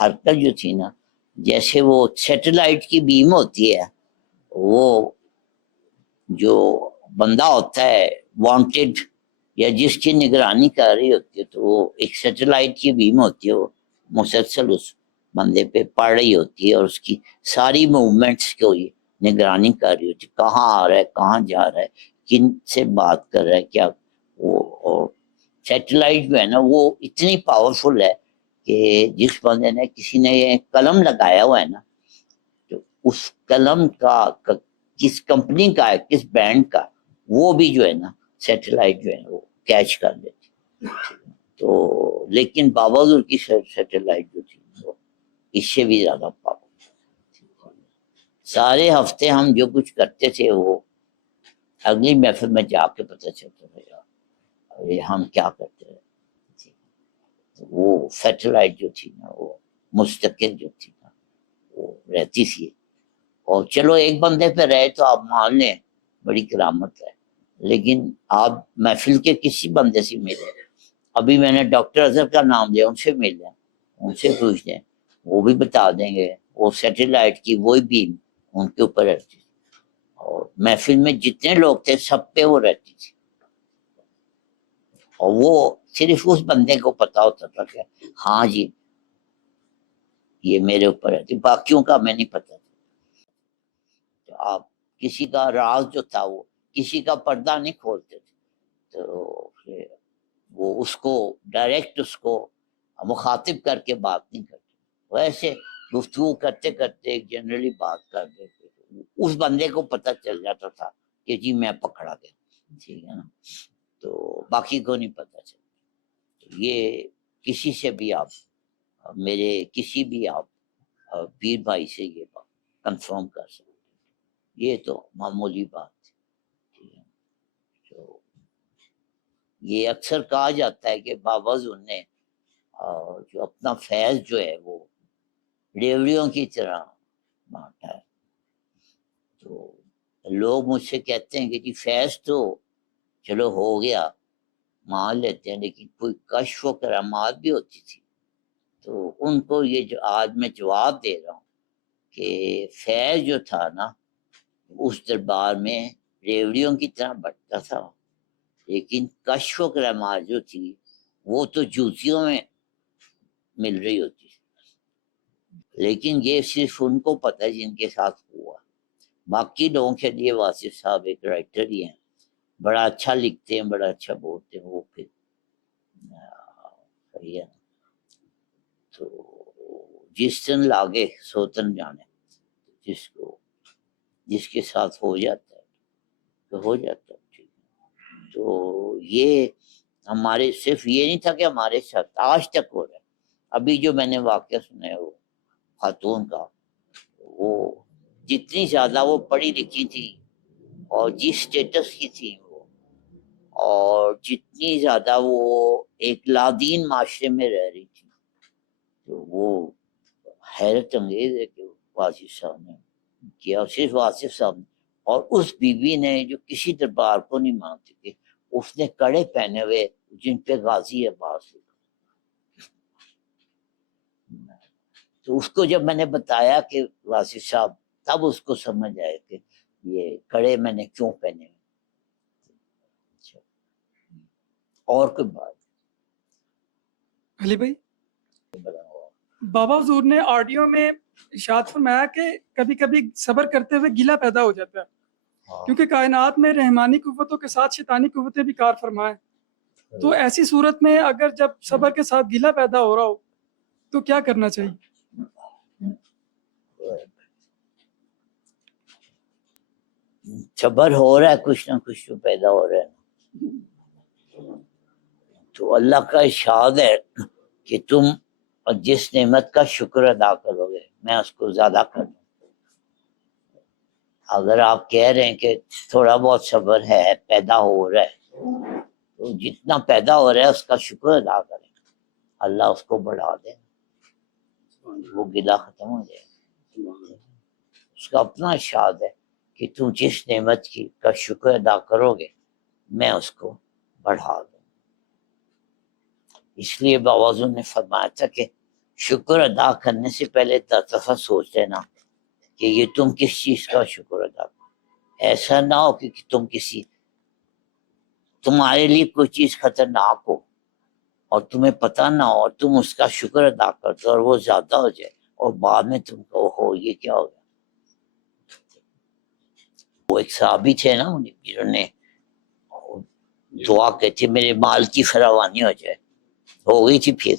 حرکت جو تھی نا، جیسے وہ سیٹلائٹ کی بیم ہوتی ہے، وہ جو بندہ ہوتا ہے وانٹیڈ یا جس کی نگرانی کر رہی ہوتی ہے، تو وہ ایک سیٹلائٹ کی بیم ہوتی ہے، وہ مسلسل اس بندے پہ پڑ رہی ہوتی ہے اور اس کی ساری موومنٹس کو یہ نگرانی کر رہی ہوتی ہے، کہاں آ رہا ہے، کہاں جا رہا ہے، کن سے بات کر رہا ہے، کیا وہ. اور سیٹلائٹ جو ہے نا وہ اتنی پاورفل ہے کہ جس بندے نے کسی نے یہ قلم لگایا ہوا ہے نا، تو اس قلم کا کس کمپنی کا ہے، کس برانڈ کا، وہ بھی جو ہے نا سیٹلائٹ جو ہے وہ کیچ کر لیتی. تو لیکن بابا حضور کی سیٹلائٹ جو تھی وہ اس سے بھی زیادہ پاورفل. سارے ہفتے ہم جو کچھ کرتے تھے وہ اگلی محفل میں جا کے پتہ چلتا تھا یار یہ ہم کیا کرتے رہے. وہ سیٹلائٹ جو تھی نا وہ مستقل جو تھی نا وہ رہتی تھی. اور چلو ایک بندے پہ رہے تو آپ مان لیں بڑی کرامت ہے، لیکن آپ محفل کے کسی بندے سے ملے، ابھی میں نے ڈاکٹر اظہر کا نام لیا، ان سے مل لیں، ان سے پوچھ لیں، وہ بھی بتا دیں گے وہ سیٹلائٹ کی وہی بیم ان کے اوپر رہتی تھی. اور محفل میں جتنے لوگ تھے سب پہ وہ رہتی تھی، اور وہ صرف اس بندے کو پتا ہوتا تھا کہ ہاں جی یہ میرے اوپر رہتی، باقیوں کا میں نہیں پتا تھا. تو آپ کسی کا راز جو تھا وہ کسی کا پردہ نہیں کھولتے تھے، تو پھر وہ اس کو ڈائریکٹ اس کو مخاطب کر کے بات نہیں کرتے، ویسے گفتگو کرتے کرتے ایک جنرلی بات کر دیتے، اس بندے کو پتہ چل جاتا تھا کہ جی میں پکڑا گیا، ٹھیک ہے نا، تو باقی کو نہیں پتہ چلتا. یہ کسی سے بھی آپ میرے کسی بھی آپ پیر بھائی سے یہ بات کنفرم کر سکتے، یہ تو معمولی بات ہے. تو یہ اکثر کہا جاتا ہے کہ بابا حضور نے جو اپنا فیض جو ہے وہ ریوڑیوں کی طرح بانٹا ہے. تو لوگ مجھ سے کہتے ہیں کہ جی فیض تو چلو ہو گیا مان لیتے ہیں، لیکن کوئی کشف و کرامات بھی ہوتی تھی. تو ان کو یہ جو آج میں جواب دے رہا ہوں کہ فیض جو تھا نا اس دربار میں ریوڑیوں کی طرح بٹتا تھا، لیکن کشف و کرامات جو تھی وہ تو جوتیوں میں مل رہی ہوتی. لیکن یہ صرف ان کو پتہ ہے جن کے ساتھ ہوا، باقی لوگوں کے لیے واصف صاحب ایک رائٹر ہی ہیں، بڑا اچھا لکھتے ہیں، بڑا اچھا بولتے ہیں، وہ پھر صحیح ہے. تو جس دن لاگے سوتن جانے، جس کے ساتھ ہو جاتا ہے تو ہو جاتا ہے. تو یہ ہمارے صرف یہ نہیں تھا کہ ہمارے ساتھ آج تک ہو رہا ہے. ابھی جو میں نے واقعہ سنا ہے وہ خاتون کا، وہ جتنی زیادہ وہ پڑھی لکھی تھی اور جس سٹیٹس کی تھی وہ، اور جتنی زیادہ وہ ایک لادین معاشرے میں رہ رہی تھی، تو وہ حیرت انگیز ہے کہ واصف صاحب نے کیا. صرف واصف صاحب نے، اور اس بیوی نے جو کسی دربار کو نہیں مانتی تھی، اس نے کڑے پہنے ہوئے جن پہ غازی عباس لکھا. تو اس کو جب میں نے بتایا کہ واصف صاحب، تب اس کو سمجھ آئے کہ یہ کڑے میں نے کیوں پہنے ہوئے. اور کوئی بات علی بھائی، بابا حضور نے آڈیو میں ارشاد فرمایا کہ کبھی کبھی صبر کرتے ہوئے گلہ پیدا ہو جاتا ہے، کیونکہ کائنات میں رحمانی قوتوں کے ساتھ شیطانی قوتیں بھی کار فرمائیں. تو ایسی صورت میں اگر جب صبر کے ساتھ گلہ پیدا ہو رہا ہو تو کیا کرنا چاہیے؟ صبر ہو رہا ہے، کچھ نہ کچھ تو پیدا ہو رہا ہے. تو اللہ کا ارشاد ہے کہ تم جس نعمت کا شکر ادا کرو گے میں اس کو زیادہ کر دوں. اگر آپ کہہ رہے ہیں کہ تھوڑا بہت صبر ہے، پیدا ہو رہا ہے، تو جتنا پیدا ہو رہا ہے اس کا شکر ادا کریں، اللہ اس کو بڑھا دے، وہ گلہ ختم ہو جائے. اس کا اپنا ارشاد ہے کہ تم جس نعمت کی کا شکر ادا کرو گے میں اس کو بڑھا دوں. اس لیے بابا حضور نے فرمایا تھا کہ شکر ادا کرنے سے پہلے 10 دفعہ سوچ لینا کہ یہ تم کس چیز کا شکر ادا کرو. ایسا نہ ہو کہ تم تمہارے لیے کوئی چیز خطرناک ہو اور تمہیں پتہ نہ ہو اور تم اس کا شکر ادا کرتے اور وہ زیادہ ہو جائے اور بعد میں تم کو ہو یہ کیا ہو گیا. وہ ایک صحابی تھے نا جنہوں نے دعا کی تھی میرے مال کی فراوانی ہو جائے, ہو گئی تھی, پھر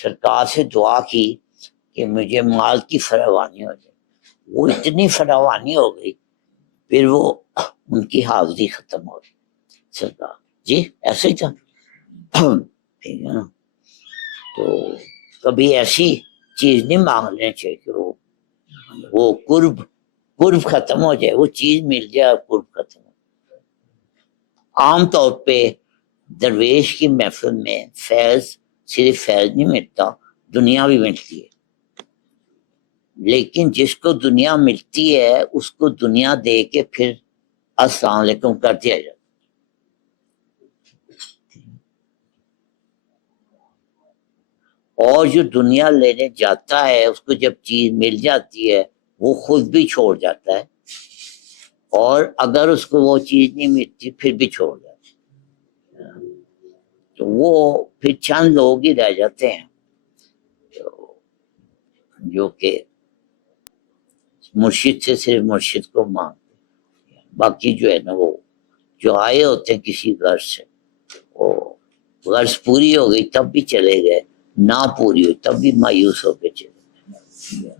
سرکار سے دعا کی کہ مجھے مال کی فراوانی ہو جائے, وہ اتنی فراوانی ہو گئی پھر وہ ان کی حاضری ختم ہو گئی. سرکار جی ایسے ہی تھا. ٹھیک ہے نا, تو کبھی ایسی چیز نہیں مانگ لینی چاہیے کہ وہ قرب ختم ہو جائے, وہ چیز مل جائے اور قرب ختم ہو جائے. عام طور پہ درویش کی محفل میں فیض صرف فیض نہیں ملتا, دنیا بھی ملتی ہے. لیکن جس کو دنیا ملتی ہے اس کو دنیا دے کے پھر السلام علیکم کر دیا جاتا. اور جو دنیا لینے جاتا ہے اس کو جب چیز مل جاتی ہے وہ خود بھی چھوڑ جاتا ہے, اور اگر اس کو وہ چیز نہیں ملتی پھر بھی چھوڑ جاتا ہے. تو وہ پھر چند لوگ ہی رہ جاتے ہیں جو کہ مرشد سے صرف مرشد کو مانگتے ہیں. باقی جو ہے نا وہ جو آئے ہوتے ہیں کسی غرض سے, وہ غرض پوری ہو گئی تب بھی چلے گئے, نہ پوری ہوئی تب بھی مایوس ہو کے چلے گئے.